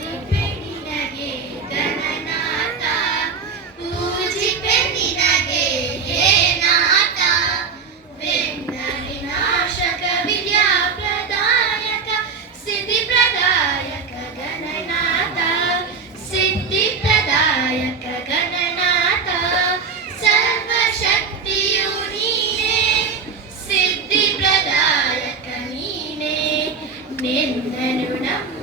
ನಿನಗೆ ಗಣನಾಥ ಪೂಜಿಪೆ ನಿನಗೆ ಹೇ ನಾಥ ವಿನಾಶಕ ವಿದ್ಯಾ ಪ್ರದಾಯಕ ಸಿದ್ಧಿ ಪ್ರದಾಯಕ ಗಣನಾಥ ಸಿದ್ಧಿ ಪ್ರದಾಯಕ ಗಣನಾಥ ಸರ್ವಶಕ್ತಿಯು ನೀನೇ ಸಿದ್ಧಿ ಪ್ರದಾಯಕ ನೀನೇ ನಿನ್ನನು ನಮ್ಮ